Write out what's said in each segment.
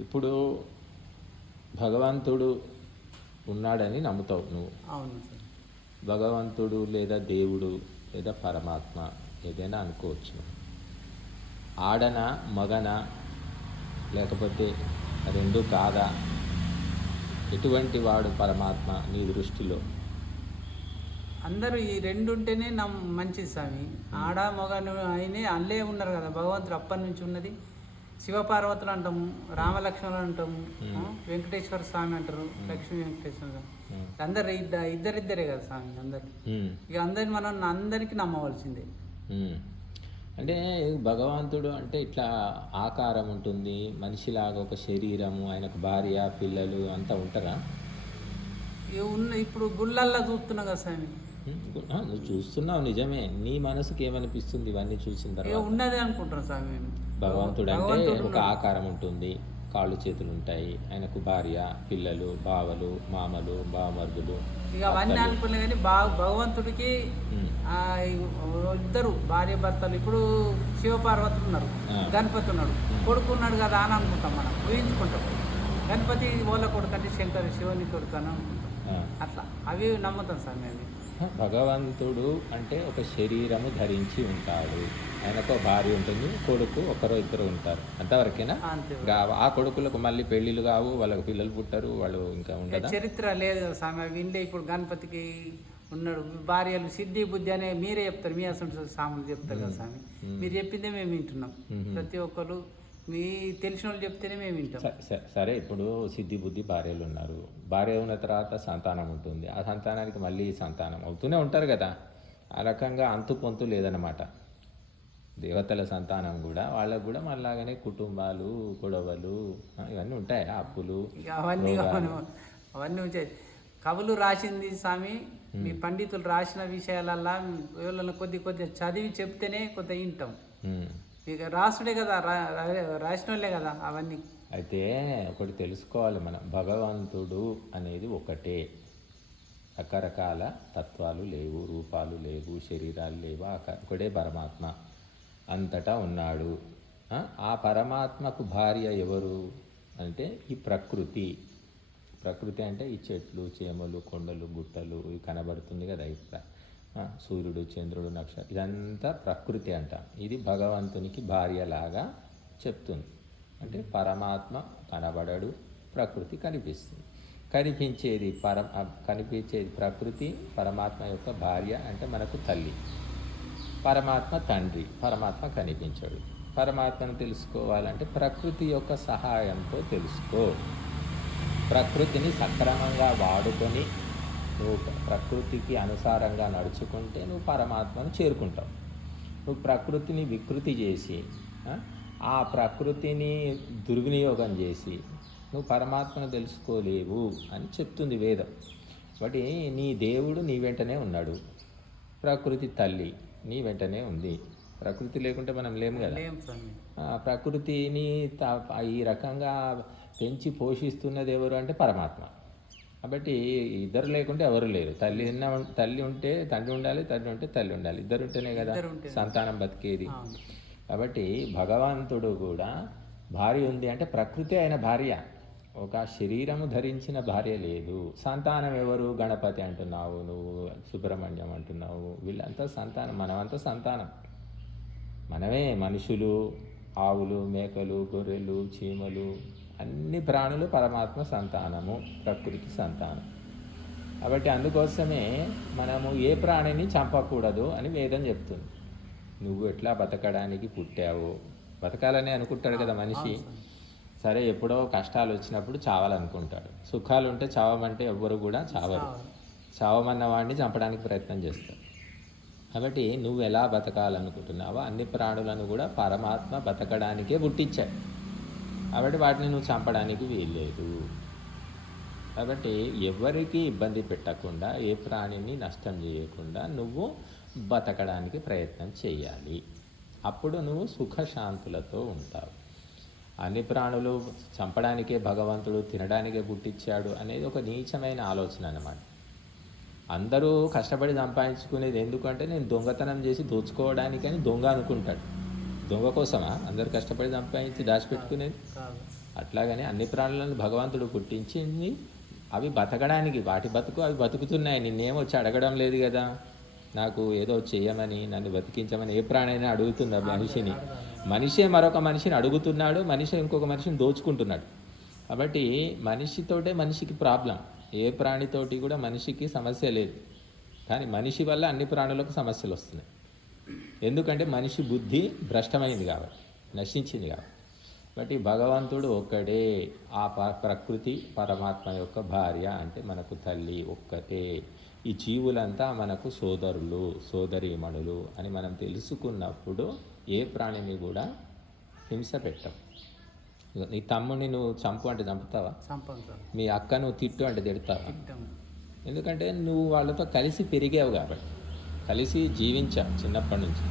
ఇప్పుడు భగవంతుడు ఉన్నాడని నమ్ముతావు నువ్వు. అవును సార్. భగవంతుడు లేదా దేవుడు లేదా పరమాత్మ ఏదైనా అనుకోవచ్చు ఆడన మగన లేకపోతే రెండు కాదా? ఎటువంటి వాడు పరమాత్మ నీ దృష్టిలో? అందరూ ఈ రెండు ఉంటేనే నమ్ మంచిది స్వామి. ఆడ మగ అయినే అల్లే ఉన్నారు కదా భగవంతుడు అప్పటి నుంచి ఉన్నది. శివపార్వతులు అంటాము రామలక్ష్మణులు అంటాము వెంకటేశ్వర స్వామి అంటారు లక్ష్మీ వెంకటేశ్వర స్వామి. అందరు ఇద్ద ఇద్దరిద్దరే కదా స్వామి అందరు. ఇక అందరిని మనం అందరికీ నమ్మవలసిందే. అంటే భగవంతుడు అంటే ఇట్లా ఆకారం ఉంటుంది మనిషిలాగా ఒక శరీరము ఆయనకు భార్య పిల్లలు అంతా ఉంటారా? ఉన్న ఇప్పుడు గుళ్ళల్లో చూస్తున్నాం కదా స్వామి. నువ్వు చూస్తున్నావు నిజమే నీ మనసుకి ఏమనిపిస్తుంది ఇవన్నీ చూసిన ఇక తర్వాత? ఉన్నదే అనుకుంటున్నాం స్వామి భగవంతుడు అంటే ఒక ఆకారం ఉంటుంది కాళ్ళు చేతులు ఉంటాయి ఆయనకు భార్య పిల్లలు బావలు మామలు బావమరుదులు ఇక అవన్నీ అనుకున్నా కానీ బా భగవంతుడికి ఇద్దరు భార్య భర్తలు ఇప్పుడు శివపార్వతులు ఉన్నారు. గణపతి ఉన్నాడు. కొడుకు ఉన్నాడు కదా అని అనుకుంటాం మనం ఊహించుకుంటాం. గణపతి ఓల కొడుకు అంటే శంకరు శివుని కొడుకు అని. అట్లా. అవి నమ్ముతాం సార్ మేము. భగవంతుడు అంటే ఒక శరీరము ధరించి ఉంటాడు. ఆయనకు భార్య ఉంటుంది కొడుకు ఒకరు ఇద్దరు ఉంటారు. అంతవరకేనా? ఆ కొడుకులకు మళ్ళీ పెళ్ళిళ్ళు కావు వాళ్ళకి పిల్లలు పుట్టరు వాళ్ళు ఇంకా ఉండదా? చరిత్ర లేదు స్వామి విండే ఇప్పుడు గణపతికి ఉన్నాడు. భార్యలు సిద్ధి బుద్ధి అనే మీరే చెప్తారు. మీ అసలు సాములు చెప్తారు కదా స్వామి. మీరు చెప్పిందే మేము వింటున్నాం. ప్రతి ఒక్కరు మీ తెలిసిన వాళ్ళు చెప్తేనే మేము వింటాం. సరే ఇప్పుడు సిద్ధి బుద్ధి భార్యలు ఉన్నారు. భార్య ఉన్న తర్వాత సంతానం ఉంటుంది. ఆ సంతానానికి మళ్ళీ సంతానం అవుతూనే ఉంటారు కదా. ఆ రకంగా అంతు పొంతు లేదనమాట దేవతల సంతానం కూడా వాళ్ళకు కూడా మళ్ళాగానే కుటుంబాలు గొడవలు ఇవన్నీ ఉంటాయి? అప్పులు అవన్నీ అవన్నీ ఉంచాయి కవులు రాసింది స్వామి మీ పండితులు రాసిన విషయాలల్లా ఎవరైనా కొద్ది కొద్ది చదివి చెప్తేనే కొద్ది వింటాం. ఇక రాసుడే కదా రా- రాసిన కదా అవన్నీ. అయితే ఒకటి తెలుసుకోవాలి మనం. భగవంతుడు అనేది ఒకటే. రకరకాల తత్వాలు లేవు రూపాలు లేవు శరీరాలు లేవు ఒకడే ఒకటే పరమాత్మ. అంతటా ఉన్నాడు. ఆ? పరమాత్మకు భార్య ఎవరు? అంటే ఈ ప్రకృతి. ప్రకృతి అంటే ఈ చెట్లు చేమలు కొండలు గుట్టలు ఇవి కనబడుతుంది కదా ఇప్పుడు సూర్యుడు చంద్రుడు నక్షత్రం ఇదంతా ప్రకృతి అంట. ఇది భగవంతునికి భార్యలాగా చెప్తుంది. అంటే పరమాత్మ కనబడడు ప్రకృతి కనిపిస్తుంది. కనిపించేది పర కనిపించేది ప్రకృతి పరమాత్మ యొక్క భార్య అంటే మనకు తల్లి. పరమాత్మ తండ్రి పరమాత్మ కనిపించడు. పరమాత్మను తెలుసుకోవాలంటే ప్రకృతి యొక్క సహాయంతో తెలుసుకో. ప్రకృతిని సక్రమంగా వాడుకొని నువ్వు ప్రకృతికి అనుసారంగా నడుచుకుంటే నువ్వు పరమాత్మను చేరుకుంటావు. నువ్వు ప్రకృతిని వికృతి చేసి ఆ, ప్రకృతిని దుర్వినియోగం చేసి నువ్వు పరమాత్మను తెలుసుకోలేవు అని చెప్తుంది వేదం. కాబట్టి నీ దేవుడు నీ వెంటనే ఉన్నాడు. ప్రకృతి తల్లి నీ వెంటనే ఉంది. ప్రకృతి లేకుంటే మనం లేము కదా. ప్రకృతిని ఈ రకంగా పెంచి పోషిస్తున్నది ఎవరు అంటే పరమాత్మ. కాబట్టి ఇద్దరు లేకుంటే ఎవరు లేరు. తల్లి ఉన్న తల్లి ఉంటే తండ్రి ఉండాలి తండ్రి ఉంటే తల్లి ఉండాలి. ఇద్దరు ఉంటేనే కదా. సంతానం బతికేది. కాబట్టి భగవంతుడు కూడా భార్య ఉంది అంటే ప్రకృతి అయిన భార్య. ఒక శరీరము ధరించిన భార్య లేదు. సంతానం ఎవరు? గణపతి అంటున్నావు నువ్వు సుబ్రహ్మణ్యం అంటున్నావు. వీళ్ళంతా సంతానం మనమంతా సంతానం. మనమే మనుషులు ఆవులు మేకలు గొర్రెలు చీమలు అన్ని ప్రాణులు పరమాత్మ సంతానము ప్రకృతికి సంతానం. కాబట్టి అందుకోసమే మనము ఏ ప్రాణిని చంపకూడదు అని వేదం చెప్తుంది. నువ్వు ఎట్లా బతకడానికి పుట్టావో? బతకాలని అనుకుంటాడు కదా మనిషి. సరే. ఎప్పుడో కష్టాలు వచ్చినప్పుడు చావాలనుకుంటాడు. సుఖాలు ఉంటే చావమంటే ఎవ్వరు కూడా చావరు. చావమన్న వాడిని చంపడానికి ప్రయత్నం చేస్తారు. కాబట్టి నువ్వు ఎలా బతకాలనుకుంటున్నావో అన్ని ప్రాణులను కూడా పరమాత్మ బతకడానికే పుట్టించాడు. కాబట్టి వాటిని నువ్వు చంపడానికి వీల్లేదు. కాబట్టి ఎవరికి ఇబ్బంది పెట్టకుండా ఏ ప్రాణిని నష్టం చేయకుండా నువ్వు బతకడానికి ప్రయత్నం చేయాలి. అప్పుడు నువ్వు సుఖశాంతులతో ఉంటావు. అన్ని ప్రాణులు చంపడానికే భగవంతుడు తినడానికే పుట్టించాడు అనేది ఒక నీచమైన ఆలోచన అన్నమాట. అందరూ కష్టపడి సంపాదించుకునేది ఎందుకంటే నేను దొంగతనం చేసి దోచుకోవడానికని దొంగ అనుకుంటాడు. దొంగ కోసమా? అందరు కష్టపడి సంపాదించి దాచిపెట్టుకునేది? అట్లాగని అన్ని ప్రాణులను భగవంతుడు పుట్టించింది. అవి బతకడానికి వాటి బతుకు అవి బతుకుతున్నాయి. నిన్నేం వచ్చి అడగడం లేదు కదా? నాకు ఏదో చెయ్యమని నన్ను బతికించమని ఏ ప్రాణైనా అడుగుతుందా మనిషిని. మనిషే మరొక మనిషిని అడుగుతున్నాడు మనిషి ఇంకొక మనిషిని దోచుకుంటున్నాడు. కాబట్టి మనిషితోటే మనిషికి ప్రాబ్లం. ఏ ప్రాణితోటి కూడా మనిషికి సమస్య లేదు. కానీ మనిషి వల్ల అన్ని ప్రాణులకు సమస్యలు వస్తున్నాయి. ఎందుకంటే మనిషి బుద్ధి భ్రష్టమైంది కాబట్టి నశించింది కాబట్టి. కాబట్టి భగవంతుడు ఒక్కడే ఆ ప- ప్రకృతి పరమాత్మ యొక్క భార్య అంటే మనకు తల్లి ఒక్కటే. ఈ జీవులంతా మనకు సోదరులు సోదరీమణులు అని మనం తెలుసుకున్నప్పుడు ఏ ప్రాణిని కూడా హింస పెట్టం. నీ తమ్ముడిని నువ్వు చంపు అంటే చంపుతావా? మీ అక్క నువ్వు తిట్టు అంటే తిడతావా? ఎందుకంటే నువ్వు వాళ్ళతో కలిసి పెరిగావు కాబట్టి. కలిసి జీవించావు చిన్నప్పటి నుంచి.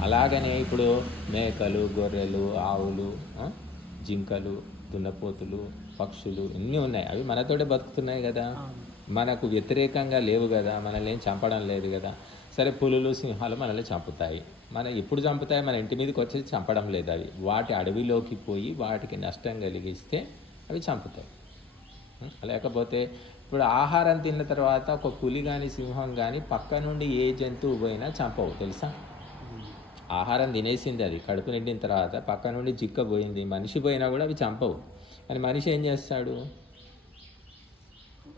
అలాగనే ఇప్పుడు మేకలు గొర్రెలు ఆవులు జింకలు దున్నపోతులు పక్షులు ఇన్ని ఉన్నాయి. అవి మనతోటే బతుకుతున్నాయి కదా. మనకు వ్యతిరేకంగా లేవు కదా. మనల్ని ఏం చంపడం లేదు కదా. సరే పులులు సింహాలు మనల్ని చంపుతాయి. మన ఎప్పుడు చంపుతాయి? మన ఇంటి మీదకి వచ్చి చంపడం లేదు అవి. వాటి అడవిలోకి పోయి వాటికి నష్టం కలిగిస్తే అవి చంపుతాయి? లేకపోతే ఇప్పుడు ఆహారం తిన్న తర్వాత ఒక పులి కానీ సింహం కానీ పక్క నుండి ఏ జంతువు పోయినా చంపవు తెలుసా? ఆహారం తినేసింది అది. కడుపు నిండిన తర్వాత పక్క నుండి జిక్క పోయింది. మనిషి పోయినా కూడా అవి చంపవు. కానీ మనిషి ఏం చేస్తాడు?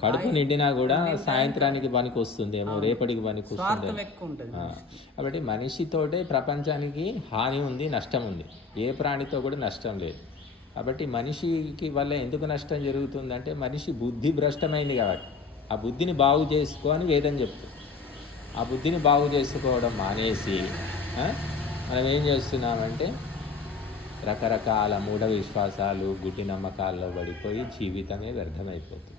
కడుపు నిండినా కూడా సాయంత్రానికి పనికి వస్తుందేమో రేపటికి పనికి వస్తుంది కాబట్టి మనిషితోటే ప్రపంచానికి హాని ఉంది నష్టం ఉంది. ఏ ప్రాణితో కూడా నష్టం లేదు. కాబట్టి మనిషికి వల్ల ఎందుకు నష్టం జరుగుతుందంటే మనిషి బుద్ధి భ్రష్టమైంది కాబట్టి. ఆ బుద్ధిని బాగు చేసుకో అని వేదం చెప్తుంది. ఆ బుద్ధిని బాగు చేసుకోవడం మానేసి మనం ఏం చేస్తున్నామంటే రకరకాల మూఢ విశ్వాసాలు గుడ్డి నమ్మకాల్లో పడిపోయి జీవితమే వ్యర్థమైపోతుంది.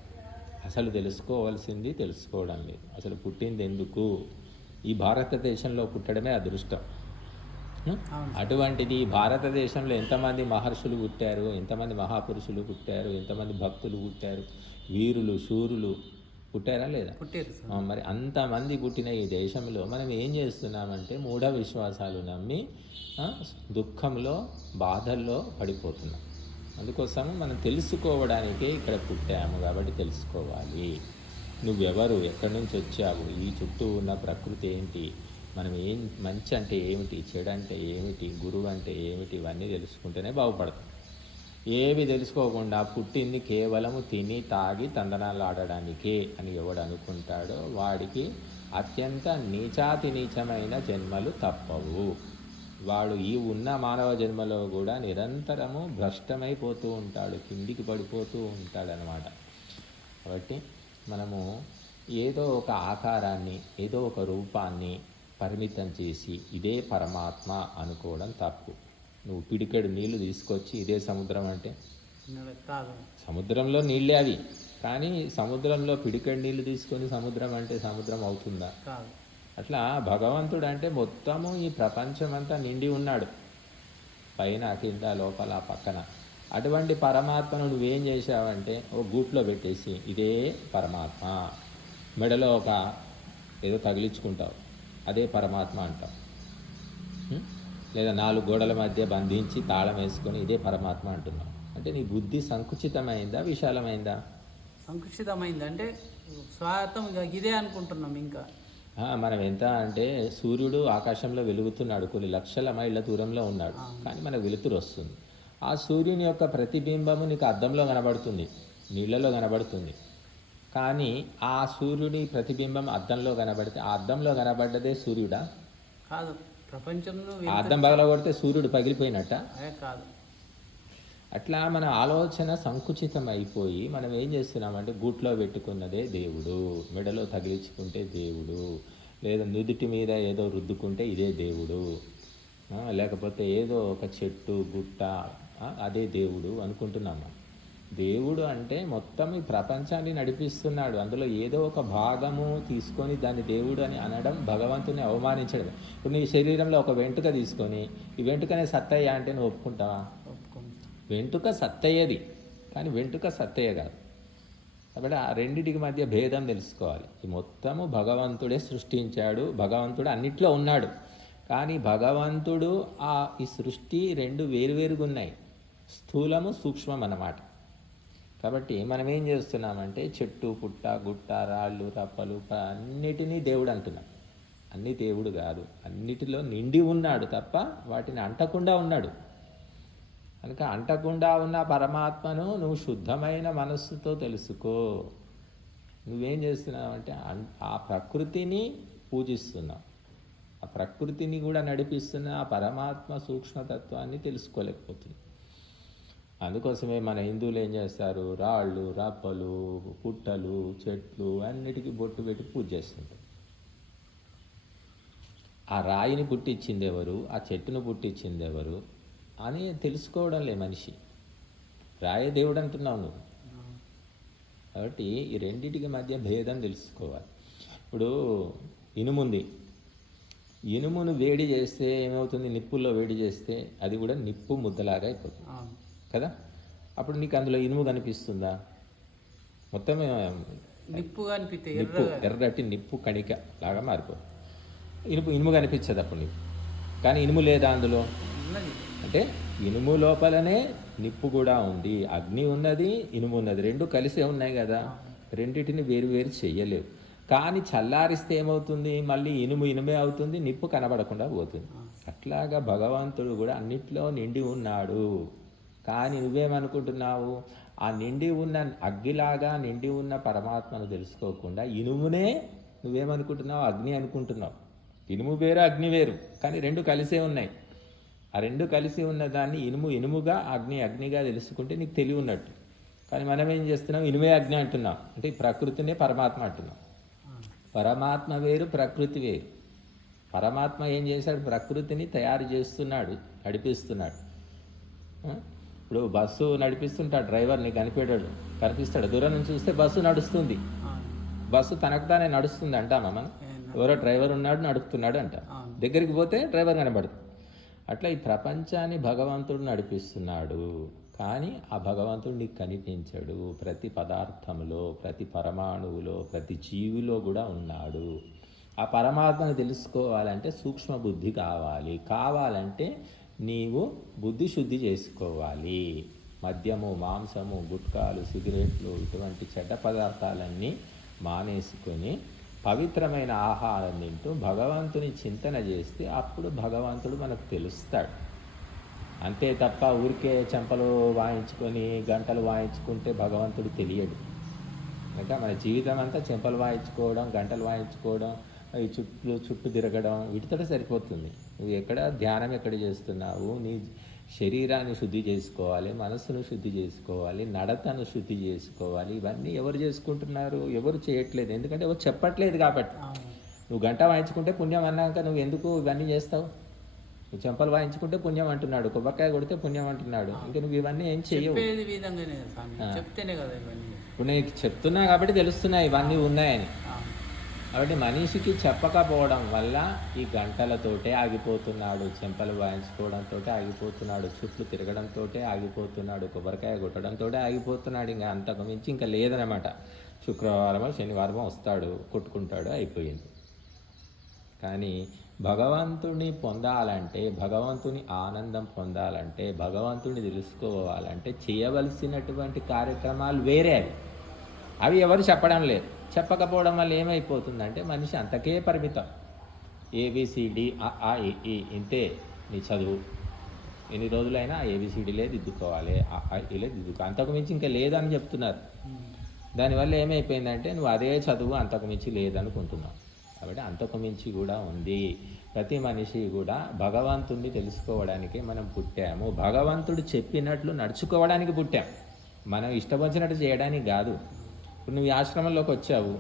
అసలు తెలుసుకోవాల్సింది తెలుసుకోవడం లేదు. అసలు పుట్టింది ఎందుకు? ఈ భారతదేశంలో పుట్టడమే అదృష్టం. అటువంటిది భారతదేశంలో ఎంతమంది మహర్షులు పుట్టారు ఎంతమంది మహాపురుషులు పుట్టారు ఎంతమంది భక్తులు పుట్టారు వీరులు శూరులు పుట్టారా లేదా? మరి అంతమంది పుట్టిన ఈ దేశంలో మనం ఏం చేస్తున్నామంటే మూఢ విశ్వాసాలు నమ్మి దుఃఖంలో బాధల్లో పడిపోతున్నాం. అందుకోసం మనం తెలుసుకోవడానికే ఇక్కడ పుట్టాము కాబట్టి తెలుసుకోవాలి. నువ్వెవరు? ఎక్కడి నుంచి వచ్చావు? ఈ చుట్టూ ఉన్న ప్రకృతి ఏంటి? మనం ఏం మంచి అంటే ఏమిటి చెడు అంటే ఏమిటి గురువు అంటే ఏమిటి ఇవన్నీ తెలుసుకుంటేనే బాగుపడతాం. ఏవి తెలుసుకోకుండా పుట్టింది కేవలము తిని తాగి తందనాలు ఆడడానికే అని ఎవడు అనుకుంటాడో వాడికి అత్యంత నీచాతి నీచమైన జన్మలు తప్పవు. వాడు ఈ ఉన్న మానవ జన్మలో కూడా నిరంతరము భ్రష్టమైపోతూ ఉంటాడు కిందికి పడిపోతూ ఉంటాడనమాట కాబట్టి మనము ఏదో ఒక ఆకారాన్ని ఏదో ఒక రూపాన్ని పరిమితం చేసి ఇదే పరమాత్మ అనుకోవడం తప్పు. నువ్వు పిడికెడు నీళ్ళు తీసుకొచ్చి ఇదే సముద్రం అంటే? సముద్రంలో నీళ్ళే అవి. కానీ సముద్రంలో పిడికెడు నీళ్ళు తీసుకొని సముద్రం అంటే సముద్రం అవుతుందా? అట్లా భగవంతుడు అంటే మొత్తము ఈ ప్రపంచమంతా నిండి ఉన్నాడు. పైన కింద లోపల పక్కన. అటువంటి పరమాత్మను నువ్వేం చేశావంటే ఓ గూట్లో పెట్టేసి ఇదే పరమాత్మ. మెడలో ఒక ఏదో తగిలించుకుంటావు. అదే పరమాత్మ హ్మ్? లేదా నాలుగు గోడల మధ్య బంధించి తాళం వేసుకొని ఇదే పరమాత్మ అంటున్నావు అంటే నీ బుద్ధి సంకుచితమైందా విశాలమైందా? సంకుచితమైంది? అంటే స్వార్థం ఇదే అనుకుంటున్నాం ఇంకా. మనం ఎంత అంటే సూర్యుడు ఆకాశంలో వెలుగుతున్నాడు కొన్ని లక్షల మైళ్ళ దూరంలో ఉన్నాడు. కానీ మనకు వెలుతురు వస్తుంది. ఆ సూర్యుని యొక్క ప్రతిబింబము నీకు అద్దంలో కనబడుతుంది నీళ్ళలో కనబడుతుంది. కానీ ఆ సూర్యుడి ప్రతిబింబం అద్దంలో కనబడితే ఆ అద్దంలో కనబడ్డదే సూర్యుడా? కాదు ప్రపంచంలో ఆ అద్దం పగలగొడితే సూర్యుడు పగిలిపోయినట్ట? కాదు. అట్లా మన ఆలోచన సంకుచితం అయిపోయి మనం ఏం చేస్తున్నామంటే గూట్లో పెట్టుకున్నదే దేవుడు మెడలో తగిలించుకుంటే దేవుడు లేదా నుదుటి మీద ఏదో రుద్దుకుంటే ఇదే దేవుడు లేకపోతే ఏదో ఒక చెట్టు గుట్ట అదే దేవుడు అనుకుంటున్నాము దేవుడు అంటే మొత్తం ఈ ప్రపంచాన్ని నడిపిస్తున్నాడు. అందులో ఏదో ఒక భాగము తీసుకొని దాన్ని దేవుడు అని అనడం భగవంతుని అవమానించడం. ఇప్పుడు నీ శరీరంలో ఒక వెంట్రుక తీసుకొని ఈ వెంట్రుకనే సత్తయ్య అంటే నువ్వు ఒప్పుకుంటావా? వెంట్రుక సత్తయ్యది. కానీ వెంట్రుక సత్తయ్య కాదు. కాబట్టి ఆ రెండిటికి మధ్య భేదం తెలుసుకోవాలి. ఈ మొత్తము భగవంతుడే సృష్టించాడు. భగవంతుడు అన్నిట్లో ఉన్నాడు. కానీ భగవంతుడు ఆ ఈ సృష్టి రెండు వేరువేరుగా ఉన్నాయి. స్థూలము సూక్ష్మం అన్నమాట. కాబట్టి మనం ఏం చేస్తున్నామంటే చెట్టు పుట్ట గుట్ట రాళ్ళు రప్పలు అన్నిటినీ దేవుడు అంటున్నాం అన్ని దేవుడు కాదు. అన్నిటిలో నిండి ఉన్నాడు తప్ప వాటిని అంటకుండా ఉన్నాడు. కనుక అంటకుండా ఉన్న పరమాత్మను నువ్వు శుద్ధమైన మనస్సుతో తెలుసుకో. నువ్వేం చేస్తున్నావంటే అన్- ఆ ప్రకృతిని పూజిస్తున్నావు. ఆ ప్రకృతిని కూడా నడిపిస్తున్న ఆ పరమాత్మ సూక్ష్మతత్వాన్ని తెలుసుకోలేకపోతుంది అందుకోసమే మన హిందువులు ఏం చేస్తారు? రాళ్ళు రప్పలు పుట్టలు చెట్లు అన్నిటికీ బొట్టు పెట్టి పూజ చేస్తుంటారు. ఆ రాయిని పుట్టించింది ఎవరు? ఆ చెట్టును పుట్టించింది ఎవరు? అని తెలుసుకోవడం లే మనిషి. రాయే దేవుడు అంటున్నావు నువ్వు. కాబట్టి ఈ రెండింటికి మధ్య భేదం తెలుసుకోవాలి. ఇప్పుడు ఇనుముంది. ఇనుమును వేడి చేస్తే ఏమవుతుంది? నిప్పుల్లో వేడి చేస్తే అది కూడా నిప్పు ముద్దలాగా అయిపోతుంది. కదా? అప్పుడు నీకు అందులో ఇనుము కనిపిస్తుందా? మొత్తం నిప్పు కనిపిస్తే నిప్పు ఎర్రటి నిప్పు కణిక లాగా మారిపోతుంది ఇనుము ఇనుము కనిపించదు అప్పుడు నీకు. కానీ ఇనుము లేదా అందులో? అంటే ఇనుము లోపలనే నిప్పు కూడా ఉంది. అగ్ని ఉన్నది ఇనుము ఉన్నది. రెండు కలిసే ఉన్నాయి కదా? రెండింటిని వేరు వేరు చెయ్యలేవు. కానీ చల్లారిస్తే ఏమవుతుంది? మళ్ళీ ఇనుము ఇనుమే అవుతుంది. నిప్పు కనబడకుండా పోతుంది. అట్లాగా భగవంతుడు కూడా అన్నిట్లో నిండి ఉన్నాడు. కానీ నువ్వేమనుకుంటున్నావు? ఆ నిండి ఉన్న అగ్గిలాగా నిండి ఉన్న పరమాత్మను తెలుసుకోకుండా ఇనుమునే నువ్వేమనుకుంటున్నావు? అగ్ని అనుకుంటున్నావు. ఇనుము వేరు అగ్ని వేరు. కానీ రెండు కలిసే ఉన్నాయి. ఆ రెండు కలిసి ఉన్న దాన్ని ఇనుము ఇనుముగా అగ్ని అగ్నిగా తెలుసుకుంటే నీకు తెలివి ఉన్నట్టు. కానీ మనం ఏం చేస్తున్నాం? ఇనుమే అగ్ని అంటున్నాం. అంటే ప్రకృతినే పరమాత్మ అంటున్నాం. పరమాత్మ వేరు ప్రకృతి వేరు. పరమాత్మ ఏం చేశాడు? ప్రకృతిని తయారు చేస్తున్నాడు నడిపిస్తున్నాడు. ఇప్పుడు బస్సు నడిపిస్తుంటాడు డ్రైవర్ నీకు కనిపిస్తాడు. దూరం నుంచి చూస్తే బస్సు నడుస్తుంది. బస్సు తనకు తానే నడుస్తుంది అంటామా మనం? ఎవరో డ్రైవర్ ఉన్నాడు నడుపుతున్నాడు అంట. దగ్గరికి పోతే డ్రైవర్ కనబడుతుంది అట్లా ఈ ప్రపంచాన్ని భగవంతుడు నడిపిస్తున్నాడు కానీ ఆ భగవంతుడు నీకు కనిపించడు. ప్రతి పదార్థంలో ప్రతి పరమాణువులో ప్రతి జీవిలో కూడా ఉన్నాడు. ఆ పరమాత్మను తెలుసుకోవాలంటే సూక్ష్మ బుద్ధి కావాలి. కావాలంటే నీవు బుద్ధి శుద్ధి చేసుకోవాలి. మద్యము మాంసము గుట్కాలు సిగరెట్లు ఇటువంటి చెడ్డ పదార్థాలన్నీ మానేసుకొని పవిత్రమైన ఆహారం తింటూ భగవంతుని చింతన చేస్తే అప్పుడు భగవంతుడు మనకు తెలుస్తాడు. అంతే తప్ప ఊరికే చెంపలు వాయించుకొని గంటలు వాయించుకుంటే భగవంతుడు తెలియడు. అంటే మన జీవితం అంతా చెంపలు వాయించుకోవడం గంటలు వాయించుకోవడం ఈ చుట్టూ చుట్టూ తిరగడం వీటితో సరిపోతుంది. నువ్వు ఎక్కడ ధ్యానం ఎక్కడ చేస్తున్నావు? నీ శరీరాన్ని శుద్ధి చేసుకోవాలి మనసును శుద్ధి చేసుకోవాలి నడతను శుద్ధి చేసుకోవాలి. ఇవన్నీ ఎవరు చేసుకుంటున్నారు? ఎవరు చేయట్లేదు. ఎందుకంటే ఎవరు చెప్పట్లేదు కాబట్టి. నువ్వు గంట వాయించుకుంటే పుణ్యం అన్నాక నువ్వు ఎందుకు ఇవన్నీ చేస్తావు? నువ్వు చెంపలు వాయించుకుంటే పుణ్యం అంటున్నాడు. కొబ్బరికాయ కొడితే పుణ్యం అంటున్నాడు. ఇంకా నువ్వు ఇవన్నీ ఏం చెయ్యవు ఇప్పుడు నీకు చెప్తున్నా కాబట్టి తెలుస్తున్నాయి ఇవన్నీ ఉన్నాయని. కాబట్టి మనిషికి చెప్పకపోవడం వల్ల ఈ గంటలతోటే ఆగిపోతున్నాడు చెంపలు వాయించుకోవడంతో ఆగిపోతున్నాడు చుట్లు తిరగడంతో ఆగిపోతున్నాడు కొబ్బరికాయ కొట్టడంతో ఆగిపోతున్నాడు ఇంకా అంతకు మించి ఇంకా లేదనమాట శుక్రవారమో శనివారమో వస్తాడు కొట్టుకుంటాడు అయిపోయింది. కానీ భగవంతుని పొందాలంటే భగవంతుని ఆనందం పొందాలంటే భగవంతుని తెలుసుకోవాలంటే చేయవలసినటువంటి కార్యక్రమాలు వేరే అవి. అవి ఎవరు చెప్పడం లేదు. చెప్పకపోవడం వల్ల ఏమైపోతుందంటే మనిషి అంతకే పరిమితం. ఏబిసిడి ఈ ఇంతే నీ చదువు. ఎన్ని రోజులైనా ఏబిసిడీలే దిద్దుకోవాలి. ఈలే దిద్దుకో. అంతకు మించి ఇంకా లేదని చెప్తున్నారు. దానివల్ల ఏమైపోయిందంటే నువ్వు అదే చదువు అంతకు మించి లేదనుకుంటున్నావు. కాబట్టి అంతకు మించి కూడా ఉంది. ప్రతి మనిషి కూడా భగవంతుణ్ణి తెలుసుకోవడానికి మనం పుట్టాము. భగవంతుడు చెప్పినట్లు నడుచుకోవడానికి పుట్టాం. మనం ఇష్టం వచ్చినట్టు చేయడానికి కాదు. ఇప్పుడు నువ్వు ఈ ఆశ్రమంలోకి వచ్చావు.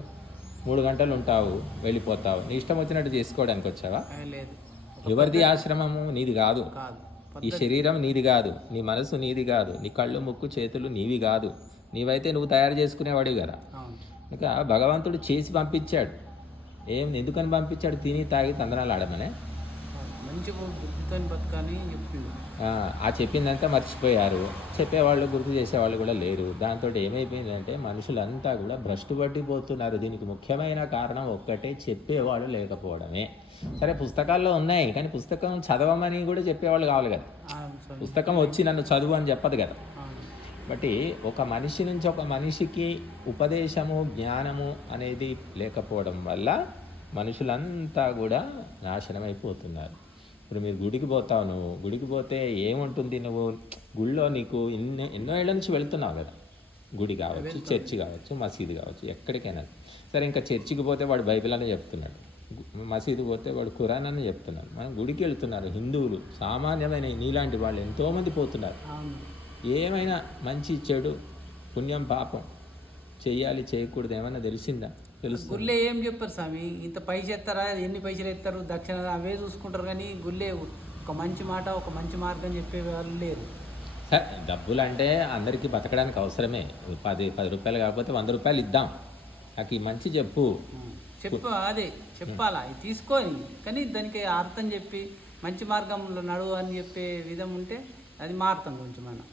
మూడు గంటలు ఉంటావు వెళ్ళిపోతావు. నీ ఇష్టం వచ్చినట్టు చేసుకోవడానికి వచ్చావా? లేదు. ఎవరిది ఆశ్రమము? నీది కాదు. ఈ శరీరం నీది కాదు. నీ మనసు నీది కాదు. నీ కళ్ళు ముక్కు చేతులు నీవి కాదు. నీవైతే నువ్వు తయారు చేసుకునేవాడివి కదా. ఇంకా భగవంతుడు చేసి పంపించాడు. ఏం ఎందుకని పంపించాడు? తిని తాగి తందనాలు ఆడమనే? మంచి బతకని చెప్పిండు. ఆ? చెప్పిందంతా మర్చిపోయారు. చెప్పేవాళ్ళు గుర్తు చేసేవాళ్ళు కూడా లేరు. దాంతో ఏమైపోయిందంటే మనుషులంతా కూడా భ్రష్టు పట్టిపోతున్నారు. దీనికి ముఖ్యమైన కారణం ఒక్కటే చెప్పేవాళ్ళు లేకపోవడమే. సరే పుస్తకాల్లో ఉన్నాయి కానీ పుస్తకం చదవమని కూడా చెప్పేవాళ్ళు కావాలి కదా. పుస్తకం వచ్చి నన్ను చదువు అని చెప్పదు కదా. బట్టి ఒక మనిషి నుంచి ఒక మనిషికి ఉపదేశము జ్ఞానము అనేది లేకపోవడం వల్ల మనుషులంతా కూడా నాశనం అయిపోతున్నారు ఇప్పుడు మీరు గుడికి పోతావు నువ్వు గుడికి పోతే ఏముంటుంది నువ్వు? గుళ్ళో నీకు ఎన్నో ఎన్నో ఏళ్ళ నుంచి వెళ్తున్నావు కదా. గుడి కావచ్చు చర్చి కావచ్చు మసీదు కావచ్చు ఎక్కడికైనా. సరే ఇంకా చర్చికి పోతే వాడు బైబిల్ అని చెప్తున్నాడు. మసీదు పోతే వాడు ఖురాన్ అని చెప్తున్నాడు. మనం గుడికి వెళ్తున్నారు హిందువులు సామాన్యమైన నీలాంటి వాళ్ళు ఎంతోమంది పోతున్నారు. ఏమైనా మంచి చెడు పుణ్యం పాపం చెయ్యాలి చేయకూడదు ఏమైనా తెలిసిందా? తెలుసు గుళ్ళే ఏం చెప్పారు స్వామి? ఇంత పైసలు ఎత్తారా ఎన్ని పైసలు ఎత్తారు? దక్షిణ అవే చూసుకుంటారు కానీ గుళ్ళే ఒక మంచి మాట ఒక మంచి మార్గం చెప్పే వాళ్ళు లేరు. డబ్బులు అంటే అందరికీ బతకడానికి అవసరమే. పది పది రూపాయలు కాకపోతే వంద రూపాయలు ఇద్దాం. నాకు ఈ మంచి చెప్పు. చెప్పు అదే చెప్పాలా? ఇది తీసుకొని కానీ దానికి అర్థం చెప్పి మంచి మార్గంలో నడువు అని చెప్పే విధం ఉంటే అది మారుతాం కొంచెం మనం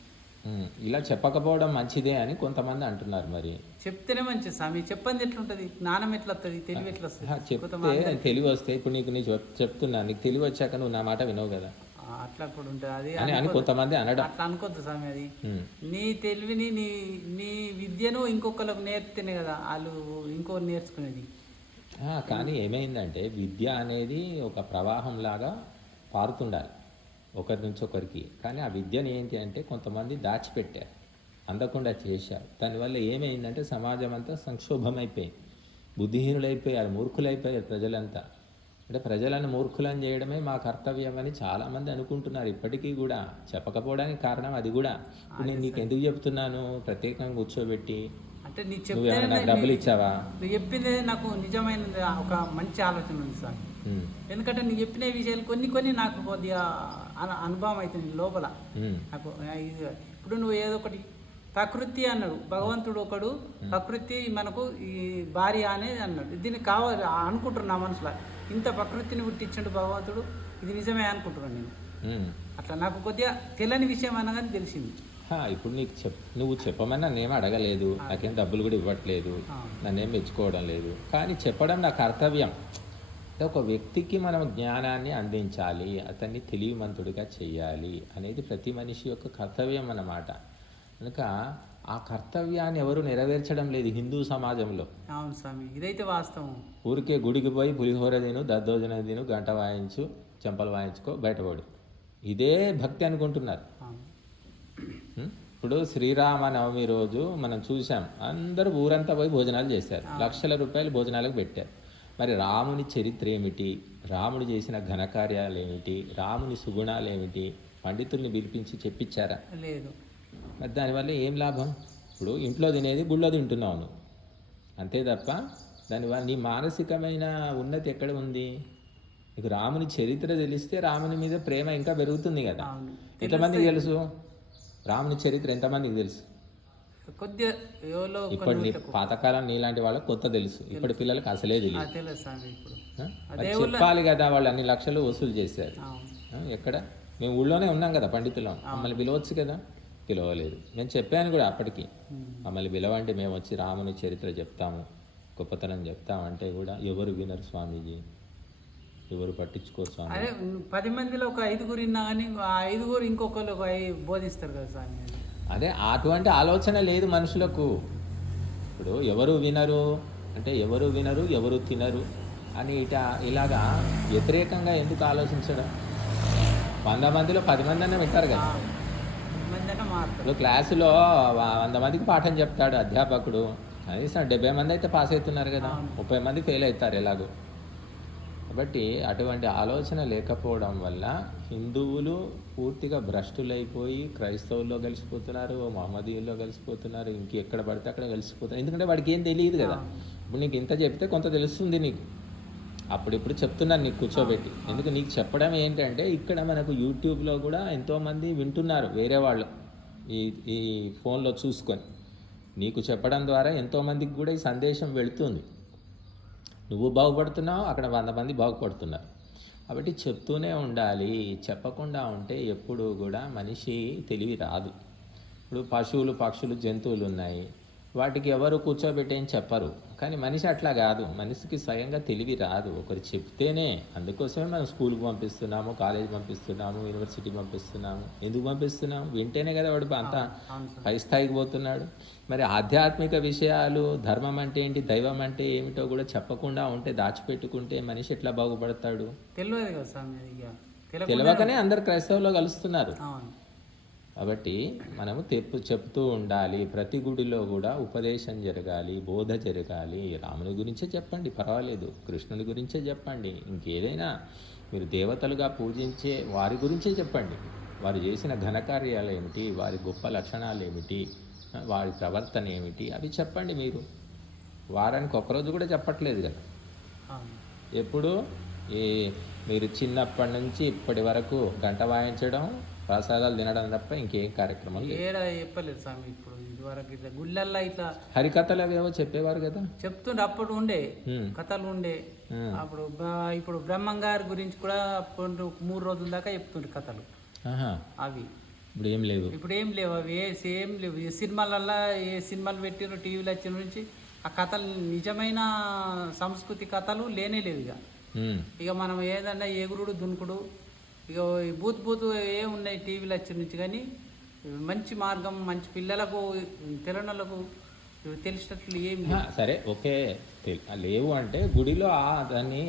ఇలా చెప్పకపోవడం మంచిదే అని కొంతమంది అంటున్నారు మరి. చెప్తేనే మంచిది స్వామి. చెప్పంది ఎట్లుంటది? జ్ఞానం ఎట్లా వస్తుంది తెలివి ఎట్లా వస్తుంది చెప్తే తెలివి వస్తే ఇప్పుడు నీకు నీ చెప్- చెప్తున్నా నీకు తెలివి వచ్చాక నువ్వు నా మాట వినవు కదా. అట్లా కూడా ఉంటుంది. అది అని కొంతమంది అనడం. అట్లా అనుకోద్దు స్వామి అది. నీ తెలివిని నీ నీ విద్యను ఇంకొకరికి నేర్పితేనే కదా వాళ్ళు ఇంకొకరు నేర్చుకునేది. కానీ ఏమైందంటే విద్య అనేది ఒక ప్రవాహం లాగా పారుతుండాలి. ఒకరి నుంచి ఒకరికి. కానీ ఆ విద్యను ఏంటి అంటే కొంతమంది దాచిపెట్టారు. అందకుండా చేశారు. దానివల్ల ఏమైందంటే సమాజం అంతా సంక్షోభం అయిపోయింది బుద్ధిహీనులైపోయారు మూర్ఖులైపోయారు ప్రజలంతా. అంటే ప్రజలను మూర్ఖులను చేయడమే మా కర్తవ్యం అని చాలామంది అనుకుంటున్నారు. ఇప్పటికీ కూడా చెప్పకపోవడానికి కారణం అది కూడా. ఇప్పుడు నేను నీకు ఎందుకు చెప్తున్నాను? ప్రత్యేకంగా కూర్చోబెట్టి అంటే నీ నువ్వేమైనా చెప్తే నాకు డబ్బులు ఇచ్చావా? నువ్వు చెప్పిందే నాకు నిజమైన ఒక మంచి ఆలోచన ఉంది సార్. ఎందుకంటే నువ్వు చెప్పిన విషయాలు కొన్ని కొన్ని నాకు కొద్దిగా అను- అనుభవం అవుతుంది లోపల. ఉమ్, నాకు ఇప్పుడు నువ్వు ఏదో ఒకటి ప్రకృతి అన్నాడు. భగవంతుడు ఒకడు ప్రకృతి మనకు ఈ భార్య అనేది అన్నాడు. దీనికి కావాలి అనుకుంటున్నా మనసులో. ఇంత ప్రకృతిని పుట్టించాడు భగవంతుడు. ఇది నిజమే అనుకుంటున్నాను నేను. అట్లా నాకు కొద్దిగా తెలియని విషయం అనగానే తెలిసింది. హా, ఇప్పుడు నీకు చెప్ నువ్వు చెప్పమని నన్నేం అడగలేదు. నాకేం డబ్బులు కూడా ఇవ్వట్లేదు. నన్నేం మెచ్చుకోవడం లేదు. కానీ చెప్పడం నా కర్తవ్యం. అంటే ఒక వ్యక్తికి మనం జ్ఞానాన్ని అందించాలి అతన్ని తెలివిమంతుడిగా చేయాలి అనేది ప్రతి మనిషి యొక్క కర్తవ్యం అన్నమాట. కనుక ఆ కర్తవ్యాన్ని ఎవరు నెరవేర్చడం లేదు హిందూ సమాజంలో. అవును స్వామి ఇదైతే వాస్తవం. ఊరికే గుడికి పోయి పులిహోర తిను దద్దోజన తిను గంట వాయించు చెంపలు వాయించుకో బయటపడు. ఇదే భక్తి అనుకుంటున్నారు? ఇప్పుడు శ్రీరామనవమి రోజు మనం చూసాం అందరూ ఊరంతా పోయి భోజనాలు చేశారు. లక్షల రూపాయలు భోజనాలకు పెట్టారు. మరి రాముని చరిత్ర ఏమిటి? రాముడు చేసిన ఘనకార్యాలు ఏమిటి రాముని సుగుణాలు ఏమిటి పండితుల్ని పిలిపించి చెప్పించారా? లేదు. మరి దానివల్ల ఏం లాభం? ఇప్పుడు ఇంట్లో తినేది గుళ్ళో తింటున్నావు నువ్వు. అంతే తప్ప దానివల్ల నీ మానసికమైన ఉన్నతి ఎక్కడ ఉంది? నీకు రాముని చరిత్ర తెలిస్తే రాముని మీద ప్రేమ ఇంకా పెరుగుతుంది కదా. ఎంతమందికి తెలుసు? రాముని చరిత్ర ఎంతమందికి తెలుసు? కొద్దిగా ఎవరో ఇప్పటి పాతకాలం నీలాంటి వాళ్ళకి కొత్త తెలుసు. ఇప్పటి పిల్లలకి అసలే తెలియదు ఇప్పుడు. చెప్పాలి కదా వాళ్ళు అన్ని లక్షలు వసూలు చేశారు. ఎక్కడ? మేము ఊళ్ళోనే ఉన్నాం కదా పండితులం. మమ్మల్ని పిలవచ్చు కదా? పిలవలేదు. నేను చెప్పాను కూడా అప్పటికి. మమ్మల్ని పిలవండి మేము వచ్చి రాముని చరిత్ర చెప్తాము గొప్పతనం చెప్తామంటే కూడా ఎవరు వినరు స్వామీజీ. ఎవరు పట్టించుకోరు స్వామి పది మందిలో ఒక ఐదుగురు ఉన్నా కానీ ఐదుగురు ఇంకొకరు బోధిస్తారు కదా స్వామి అది. అటువంటి ఆలోచన లేదు మనుషులకు. ఇప్పుడు ఎవరు వినరు అంటే ఎవరు వినరు ఎవరు తినరు అని ఇట ఇలాగా వ్యతిరేకంగా ఎందుకు ఆలోచించడం? వంద మందిలో పది మంది అన్న వింటారు కదా. ఇప్పుడు క్లాసులో వంద మందికి పాఠం చెప్తాడు అధ్యాపకుడు. కనీసం డెబ్బై మంది అయితే పాస్ అవుతున్నారు కదా. ముప్పై మంది ఫెయిల్ అవుతారు ఎలాగో. కాబట్టి అటువంటి ఆలోచన లేకపోవడం వల్ల హిందువులు పూర్తిగా భ్రష్టులైపోయి క్రైస్తవుల్లో కలిసిపోతున్నారు మహమ్మదీయుల్లో కలిసిపోతున్నారు ఇంకెక్కడ పడితే అక్కడ కలిసిపోతున్నారు. ఎందుకంటే వాడికి ఏం తెలియదు కదా. ఇప్పుడు నీకు ఇంత చెప్తే కొంత తెలుస్తుంది నీకు. అప్పుడిప్పుడు చెప్తున్నాను నీకు కూర్చోబెట్టి. ఎందుకు నీకు చెప్పడం ఏంటంటే ఇక్కడ మనకు యూట్యూబ్లో కూడా ఎంతోమంది వింటున్నారు వేరే వాళ్ళు ఈ ఈ ఫోన్లో చూసుకొని. నీకు చెప్పడం ద్వారా ఎంతోమందికి కూడా ఈ సందేశం వెళుతుంది. నువ్వు బాగుపడుతున్నావు అక్కడ వంద మంది బాగుపడుతున్నారు. కాబట్టి చెప్తూనే ఉండాలి చెప్పకుండా ఉంటే ఎప్పుడు కూడా మనిషి తెలివి రాదు. ఇప్పుడు పశువులు పక్షులు జంతువులు ఉన్నాయి. వాటికి ఎవరు కూర్చోబెట్టేం చెప్పరు. కానీ మనిషి అట్లా కాదు. మనిషికి స్వయంగా తెలివి రాదు. ఒకరు చెప్తేనే అందుకోసమే మనం స్కూల్కి పంపిస్తున్నాము కాలేజ్ పంపిస్తున్నాము యూనివర్సిటీ పంపిస్తున్నాము. ఎందుకు పంపిస్తున్నాము? వింటేనే కదా వాడు అంతా పై స్థాయికి పోతున్నాడు. మరి ఆధ్యాత్మిక విషయాలు ధర్మం అంటే ఏంటి దైవం అంటే ఏమిటో కూడా చెప్పకుండా ఉంటే దాచిపెట్టుకుంటే మనిషి ఎట్లా బాగుపడతాడు? తెలియదు కదా తెలియకనే అందరు క్రైస్తవులో కలుస్తున్నారు. కాబట్టి మనము తెప్పు చెప్తూ ఉండాలి. ప్రతి గుడిలో కూడా ఉపదేశం జరగాలి బోధ జరగాలి. రాముని గురించే చెప్పండి పర్వాలేదు. కృష్ణుని గురించే చెప్పండి. ఇంకేదైనా మీరు దేవతలుగా పూజించే వారి గురించే చెప్పండి. వారు చేసిన ఘనకార్యాలు ఏమిటి? వారి గొప్ప లక్షణాలు ఏమిటి? వారి ప్రవర్తన ఏమిటి? అవి చెప్పండి మీరు. వారానికి ఒక్కరోజు కూడా చెప్పట్లేదు కదా. ఎప్పుడు? ఈ మీరు చిన్నప్పటి నుంచి ఇప్పటి వరకు గంట వాయించడం ప్రసాదాలు తినడం తప్ప ఇంకేం కార్యక్రమం లేదు ఏడ చెప్పలేదు స్వామి ఇప్పుడు ఇదివరకు ఇట్లా గుళ్ళల్లో ఇట్లా హరికథలు అవేవో చెప్పేవారు కదా? చెప్తుండే అప్పుడు ఉండే కథలు ఉండే. అప్పుడు ఇప్పుడు బ్రహ్మం గారి గురించి కూడా మూడు రోజుల దాకా చెప్తుండే కథలు. అవి. ఇప్పుడు ఏం లేవు. ఇప్పుడు ఏం లేవు అవి ఏ సేమ్ లేవు. ఏ సినిమాలల్లో ఏ సినిమాలు పెట్టిన టీవీలో వచ్చిన నుంచి ఆ కథలు నిజమైన సంస్కృతి కథలు లేనే లేవు ఇక. ఇక మనం ఏదన్నా ఎగురుడు దునుకుడు ఇక ఈ బూత్ బూత్ ఏ ఉన్నాయి టీవీలు వచ్చిన నుంచి కానీ మంచి మార్గం మంచి పిల్లలకు తెలంగాణలకు తెలిసినట్లు ఏం ఆ, సరే ఓకే. లేవు అంటే గుడిలో దాన్ని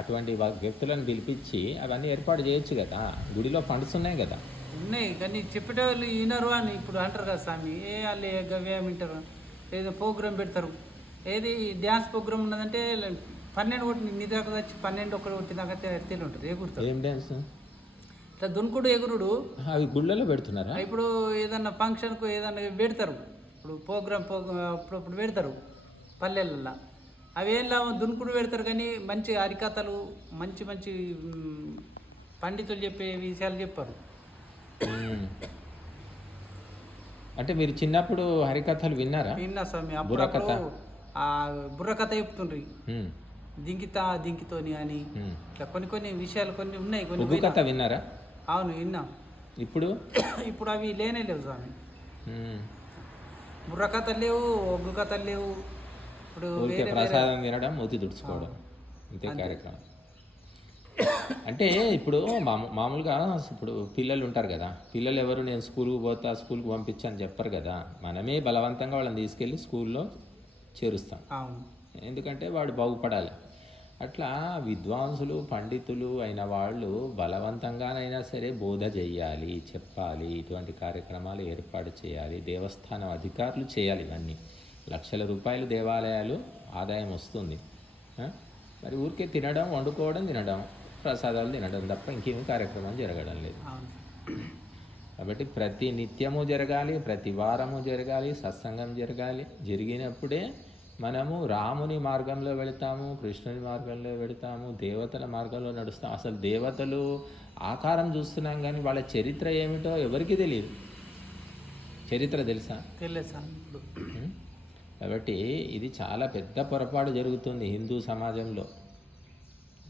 అటువంటి వ్యక్తులను పిలిపించి అవన్నీ ఏర్పాటు చేయొచ్చు కదా. గుడిలో ఫండ్స్ ఉన్నాయి కదా. ఉన్నాయి కానీ చెప్పేటోళ్ళు వినరు అని ఇప్పుడు అంటారు కదా స్వామి. ఏ వాళ్ళు ఏ గవ్య వింటారు? ఏదో ప్రోగ్రామ్ పెడతారు. ఏది డ్యాన్స్ ప్రోగ్రామ్ ఉన్నదంటే పన్నెండు ఒకటి నిద్రకు వచ్చి పన్నెండు ఒకటి ఒకటి దాకా తెలియ ఉంటుంది ఎగురుతారు ఏం డ్యాన్స్? ఇట్లా దునుకుడు ఎగురుడు. అవి గుళ్ళలో పెడుతున్నారా? ఇప్పుడు ఏదన్నా ఫంక్షన్కు ఏదన్నా పెడతారు. ఇప్పుడు ప్రోగ్రామ్ అప్పుడప్పుడు పెడతారు పల్లెలల్లో. అవి ఏం లాభం? దునుకుడు పెడతారు కానీ మంచి హరికథలు మంచి మంచి పండితులు చెప్పే విషయాలు చెప్పారు. అంటే మీరు చిన్నప్పుడు హరికథలు విన్నారా? విన్నా స్వామి. బుర్రకథ. ఆ బుర్రకథ చెప్తుండ్రి. దింకితా దింకితోని అని. ఇట్లా కొన్ని కొన్ని విషయాలు కొన్ని ఉన్నాయి కొన్ని విన్నారా? అవును విన్నా. ఇప్పుడు? ఇప్పుడు అవి లేనే లేవు స్వామి. బుర్రకథలు లేవు ఒగ్గు కథలు లేవు. ఇప్పుడు వేరే ప్రసాదం తినడం మూతి తుడుచుకోవడం. ఇంతే కార్యక్రమం. అంటే ఇప్పుడు మామూ మామూలుగా ఇప్పుడు పిల్లలు ఉంటారు కదా. పిల్లలు ఎవరు నేను స్కూల్కి పోతా స్కూల్కి పంపించని చెప్పరు కదా. మనమే బలవంతంగా వాళ్ళని తీసుకెళ్ళి స్కూల్లో చేరుస్తాం. అవును. ఎందుకంటే వాడు బాగుపడాలి. అట్లా విద్వాంసులు పండితులు అయిన వాళ్ళు బలవంతంగానైనా సరే బోధ చేయాలి చెప్పాలి ఇటువంటి కార్యక్రమాలు ఏర్పాటు చేయాలి దేవస్థానం అధికారులు చేయాలి ఇవన్నీ. లక్షల రూపాయలు దేవాలయాలు ఆదాయం వస్తుంది? మరి ఊరికే తినడం వండుకోవడం తినడం ప్రసాదాలు తినడం తప్ప ఇంకేమీ కార్యక్రమం జరగడం లేదు. కాబట్టి ప్రతి నిత్యము జరగాలి ప్రతి వారము జరగాలి సత్సంగం జరగాలి జరిగినప్పుడే మనము రాముని మార్గంలో వెళతాము కృష్ణుని మార్గంలో వెళతాము దేవతల మార్గంలో నడుస్తాం. అసలు దేవతలు ఆకారం చూస్తున్నాం కానీ వాళ్ళ చరిత్ర ఏమిటో ఎవరికీ తెలియదు. చరిత్ర తెలుసా? ఉం? కాబట్టి ఇది చాలా పెద్ద పొరపాటు జరుగుతుంది హిందూ సమాజంలో.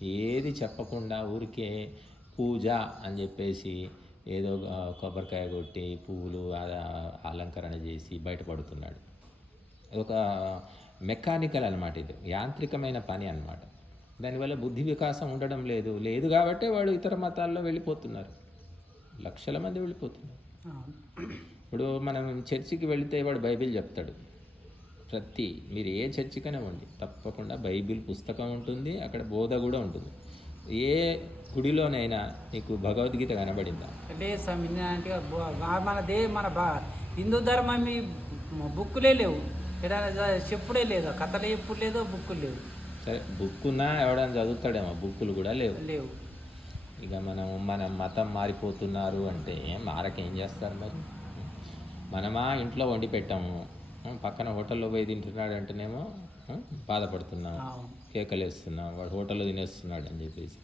ఏది చెప్పకుండా ఊరికే పూజ అని చెప్పేసి ఏదో కొబ్బరికాయ కొట్టి పువ్వులు అలంకరణ చేసి బయటపడుతున్నాడు. ఒక మెకానికల్ అన్నమాట ఇది యాంత్రికమైన పని అనమాట దానివల్ల బుద్ధి వికాసం ఉండడం లేదు. లేదు కాబట్టే వాడు ఇతర మతాల్లో వెళ్ళిపోతున్నారు. లక్షల మంది వెళ్ళిపోతున్నారు. ఇప్పుడు మనం చర్చికి వెళితే వాడు బైబిల్ చెప్తాడు. ప్రతి మీరు ఏ చర్చికైనా ఉండి తప్పకుండా బైబిల్ పుస్తకం ఉంటుంది అక్కడ బోధ కూడా ఉంటుంది. ఏ గుడిలోనైనా నీకు భగవద్గీత కనబడిందా? అంటే మన దే మన బా హిందూ ధర్మం మీ బుక్కులే లేవు. చెప్పుడే లేదు కథలు ఎప్పుడు లేదు బుక్కులు లేవు. సరే బుక్ ఉన్నా ఎవడైనా చదువుతాడేమో బుక్కులు కూడా లేవు. లేవు. ఇక మనం మన మతం మారిపోతున్నారు అంటే మారకేం చేస్తారు మరి? మనమా ఇంట్లో వండి పెట్టాము. పక్కన హోటల్లో పోయి తింటున్నాడు అంటేనేమో ఆ, బాధపడుతున్నాము అవును. కేకలేస్తున్నాం వాడు హోటల్లో తినేస్తున్నాడు అని చెప్పేసి.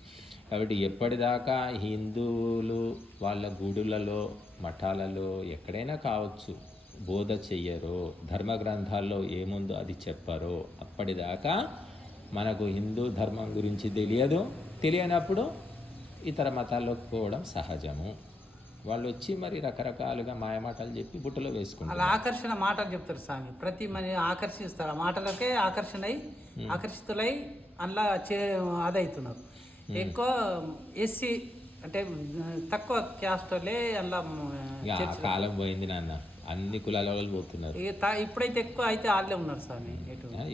కాబట్టి ఎప్పటిదాకా హిందువులు వాళ్ళ గుడులలో మఠాలలో ఎక్కడైనా కావచ్చు. బోధ చెయ్యరో ధర్మ గ్రంథాల్లో ఏముందో అది చెప్పరో అప్పటిదాకా మనకు హిందూ ధర్మం గురించి తెలియదు. తెలియనప్పుడు ఇతర మతాల్లోకి పోవడం సహజము. వాళ్ళు వచ్చి మరి రకరకాలుగా మాయమాటలు చెప్పి బుట్టలో వేసుకుంటారు. అలా ఆకర్షణ మాటలు చెప్తారు స్వామి. ప్రతి మని ఆకర్షిస్తారు. ఆ మాటలకే ఆకర్షణ అయి ఆకర్షితులై అందులో చే అదవుతున్నారు ఎక్కువ ఎస్సీ అంటే తక్కువ క్యాస్ట్ వాళ్ళే అందులో కాలం పోయింది నాన్న. అన్ని కులాల వాళ్ళు పోతున్నారు. ఇప్పుడైతే ఎక్కువ అయితే వాళ్ళే ఉన్నారు స్వామి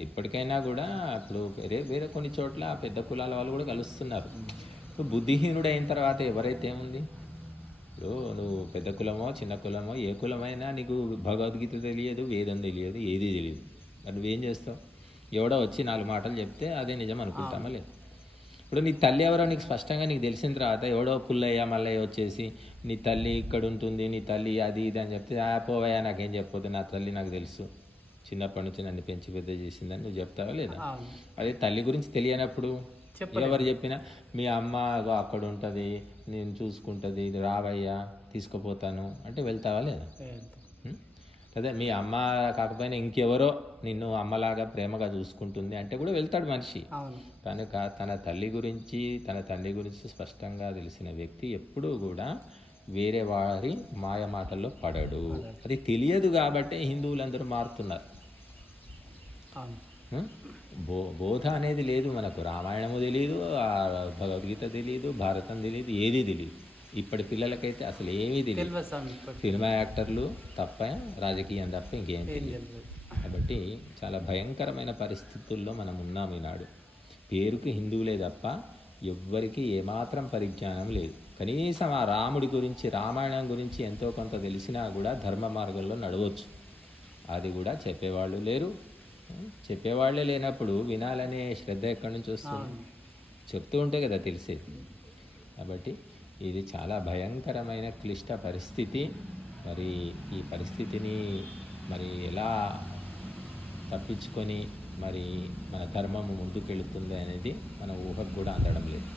ఇప్పటికైనా కూడా ఇప్పుడు వేరే వేరే కొన్ని చోట్ల పెద్ద కులాల వాళ్ళు కూడా కలుస్తున్నారు. ఇప్పుడు బుద్ధిహీనుడు అయిన తర్వాత ఎవరైతే ఏముంది? ఇప్పుడు నువ్వు పెద్ద కులమో చిన్న కులమో ఏ కులమైనా నీకు భగవద్గీత తెలియదు వేదం తెలియదు ఏది తెలియదు. మరి నువ్వేం చేస్తావు? ఎవడో వచ్చి నాలుగు మాటలు చెప్తే అదే నిజం అనుకుంటామా లేదు? ఇప్పుడు నీ తల్లి ఎవరో నీకు స్పష్టంగా నీకు తెలిసిన తర్వాత ఎవడో పుల్లయ్య మల్లయ్య వచ్చేసి నీ తల్లి ఇక్కడ ఉంటుంది నీ తల్లి అది ఇది అని చెప్తే ఆ పోవయ్యా నాకేం చెప్పొద్దు నా తల్లి నాకు తెలుసు చిన్నప్పటి నుంచి నన్ను పెంచి పెద్ద చేసిందని నువ్వు చెప్తావా లేదా. అదే తల్లి గురించి తెలియనప్పుడు. ఎవరు చెప్పినా మీ అమ్మ అక్కడ ఉంటుంది నేను చూసుకుంటుంది రావయ్యా తీసుకుపోతాను అంటే వెళ్తావా లేదా అదే మీ అమ్మ కాకపోయినా ఇంకెవరో నిన్ను అమ్మలాగా ప్రేమగా చూసుకుంటుంది అంటే కూడా వెళ్తాడు మనిషి. కనుక తన తల్లి గురించి తన తండ్రి గురించి స్పష్టంగా తెలిసిన వ్యక్తి ఎప్పుడూ కూడా వేరే వారి మాయ మాటల్లో పడడు. అది తెలియదు కాబట్టే హిందువులందరూ మారుతున్నారు? బో బోధ అనేది లేదు మనకు. రామాయణము తెలియదు భగవద్గీత తెలియదు భారతం తెలియదు ఏది తెలియదు ఇప్పటి పిల్లలకైతే అసలు ఏమీ తెలియదు సినిమా యాక్టర్లు తప్ప రాజకీయం తప్ప ఇంకేం తెలియదు తెలియదు కాబట్టి చాలా భయంకరమైన పరిస్థితుల్లో మనం ఉన్నాం ఈనాడు. పేరుకి హిందువులే తప్ప ఎవ్వరికి ఏమాత్రం పరిజ్ఞానం లేదు. కనీసం ఆ రాముడి గురించి రామాయణం గురించి ఎంతో కొంత తెలిసినా కూడా ధర్మ మార్గంలో నడవచ్చు. అది కూడా చెప్పేవాళ్ళు లేరు. చెప్పేవాళ్ళే లేనప్పుడు వినాలనే శ్రద్ధ ఎక్కడి నుంచి వస్తుంది? చెప్తూ ఉంటే కదా తెలిసేది. కాబట్టి ఇది చాలా భయంకరమైన క్లిష్ట పరిస్థితి. మరి ఈ పరిస్థితిని మరి ఎలా తప్పించుకొని మరి మన ధర్మం ముందుకెళ్తుంది అనేది మన ఊహకు కూడా అందడం లేదు.